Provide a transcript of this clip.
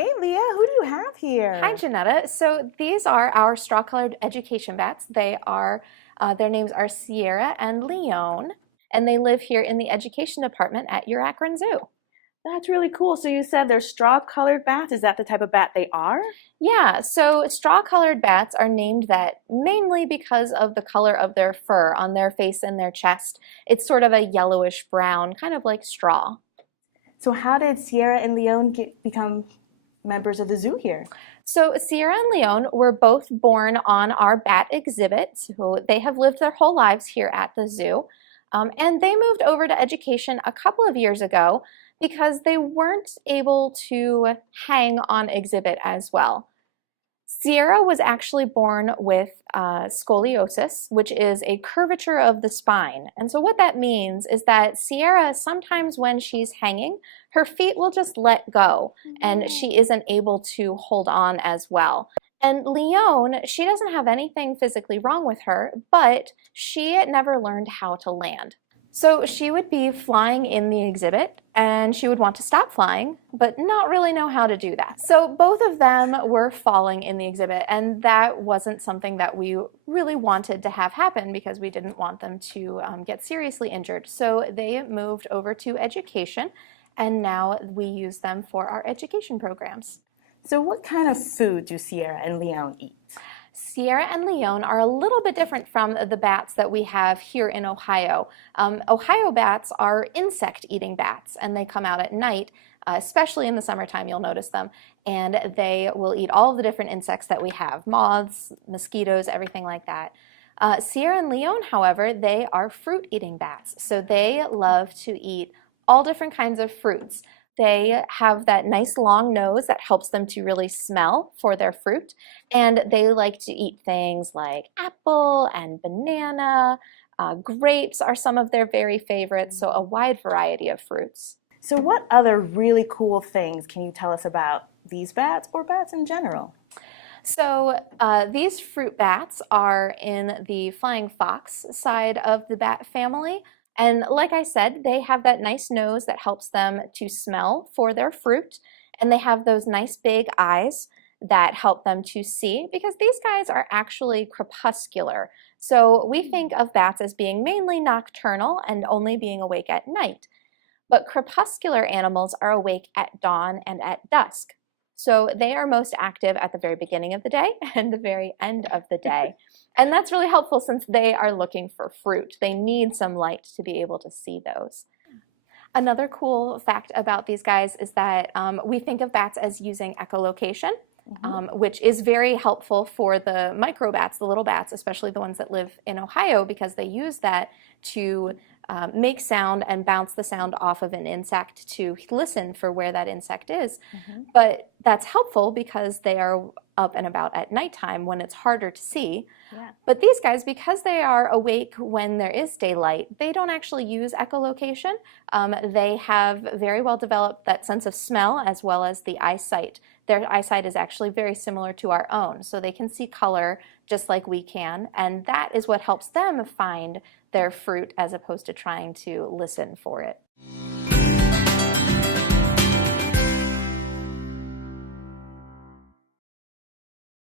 Hey Leah, who do you have here? Hi, Janetta. So these are our straw-colored education bats. Their names are Sierra and Leone, and they live here in the education department at your Akron Zoo. That's really cool. So you said they're straw-colored bats. Is that the type of bat they are? Yeah, so straw-colored bats are named that mainly because of the color of their fur on their face and their chest. It's sort of a yellowish brown, kind of like straw. So how did Sierra and Leone become members of the zoo here? So Sierra and Leone were both born on our bat exhibit. So they have lived their whole lives here at the zoo. And they moved over to education a couple of years ago because they weren't able to hang on exhibit as well. Sierra was actually born with scoliosis, which is a curvature of the spine. And so what that means is that Sierra, sometimes when she's hanging, her feet will just let go and she isn't able to hold on as well. And Leone, she doesn't have anything physically wrong with her, but she never learned how to land. So she would be flying in the exhibit and she would want to stop flying, but not really know how to do that. So both of them were falling in the exhibit, and that wasn't something that we really wanted to have happen because we didn't want them to get seriously injured. So they moved over to education, and now we use them for our education programs. So what kind of food do Sierra and Leone eat? Sierra and Leone are a little bit different from the bats that we have here in Ohio. Ohio bats are insect-eating bats, and they come out at night, especially in the summertime, you'll notice them, and they will eat all of the different insects that we have, moths, mosquitoes, everything like that. Sierra and Leone, however, they are fruit-eating bats, so they love to eat all different kinds of fruits. They have that nice long nose that helps them to really smell for their fruit, and they like to eat things like apple and banana. Grapes are some of their very favorites, so a wide variety of fruits. So what other really cool things can you tell us about these bats or bats in general? So these fruit bats are in the flying fox side of the bat family. And like I said, they have that nice nose that helps them to smell for their fruit. And they have those nice big eyes that help them to see, because these guys are actually crepuscular. So we think of bats as being mainly nocturnal and only being awake at night. But crepuscular animals are awake at dawn and at dusk. So they are most active at the very beginning of the day and the very end of the day. And that's really helpful since they are looking for fruit. They need some light to be able to see those. Another cool fact about these guys is that we think of bats as using echolocation, which is very helpful for the microbats, the little bats, especially the ones that live in Ohio, because they use that to make sound and bounce the sound off of an insect to listen for where that insect is. But that's helpful because they are up and about at nighttime when it's harder to see. Yeah. But these guys, because they are awake when there is daylight, they don't actually use echolocation. They have very well developed that sense of smell as well as the eyesight. Their eyesight is actually very similar to our own, so they can see color just like we can, and that is what helps them find their fruit as opposed to trying to listen for it.